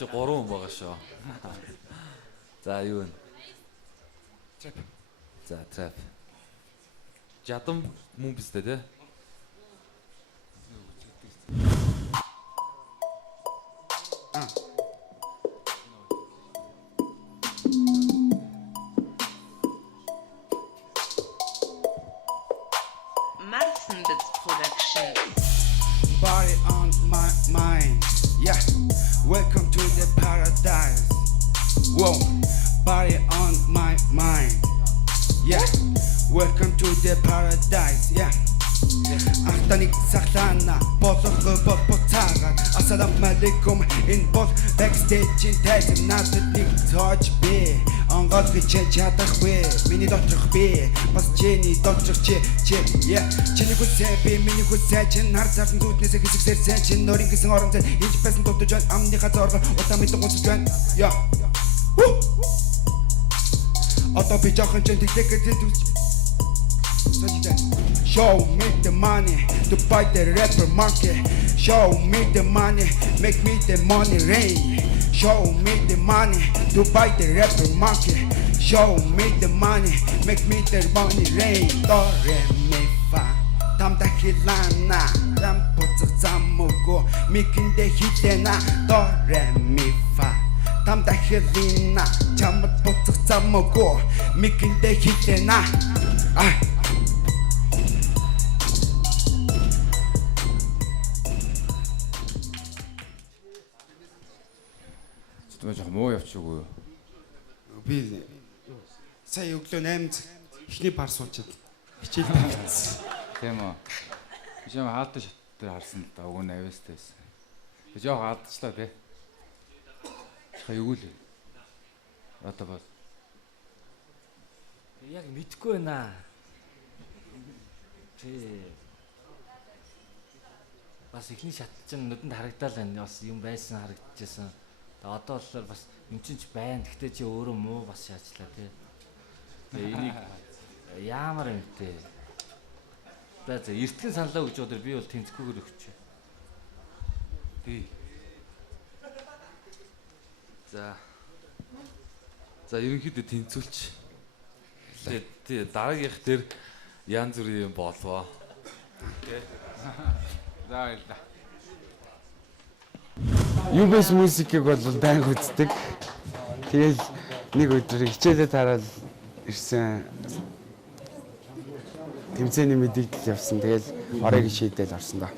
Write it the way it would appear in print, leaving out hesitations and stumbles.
Чи 3 хүн байгаа шүү. За юу вэ? Trap. За trap. Жадам мөн биз дээ те. Marzenbits Production. Body on my mind. Yeah. Welcome to the paradise. Whoa. Body on my mind. Yeah. Welcome to the paradise. Yeah. Ахтаныг сахлаана болгоо буцаагаад Ассаламу алейкум энэ бол backstage-ийн тайзан надад нэг цоож би онгол гэж чадахгүй миний доторх би бас чиний доторх чи yeah чиний хүсээ би миний хүсээ чин нар зарсан зүуднээс хэсэгсэрсэн чин нөрийн гисэн орон зай инж байсан дутаж байна амныхаа зорго удаа мэдэн гуцж байна yeah одоо би жоохон чин тэгдэг Show me the money to buy the rapper monkey. Show me the money, make me the money rain. Show me the money to buy the rapper monkey. Show me the money, make me the money rain. Do re mi fa, tam da hilana, tam putzak zamugo, mikinde hitena. Do re mi fa, tam da hilina, chamat putzak zamugo, mikinde hitena. Ah. Тэгвэл жоох муу явчихгүй юу? Би сая өглөө 8-д ихний бар суучаад хичээл тавьчихсан. Тийм үү. Би ч юм хаалттай шат дээр харсан л да. Уг нь авьяастай байсан. Би жоох алдчихлаа тий. Хаа юу л. Одоо бол. Яг мэдгүй байна. Тий. Бас ихний шат чинь нүдэнд харагдал байна. Бас юм байсан харагдчихсан. Одоо болохоор бас юм чинь ч байна. Гэхдээ чи өөрөө муу бас шаачлаа тий. Тэгээ энийг яамаар юм те. За эртгэн саналаа гэж бодор би бол тэнцэхгүйгээр өгч. Тий. За ерөнхийдөө тэнцүүлч. Тий дараагийнх дээр янз бүрийн юм болвоо. Тий. За баярлалаа. UBS музикийг бол байнг үздэг. Тэгэл нэг өдөр хичээлээ тараад ирсэн. Тэмцээний мэдээлэл явсан. Тэгэл оройг шийдэл орсон да.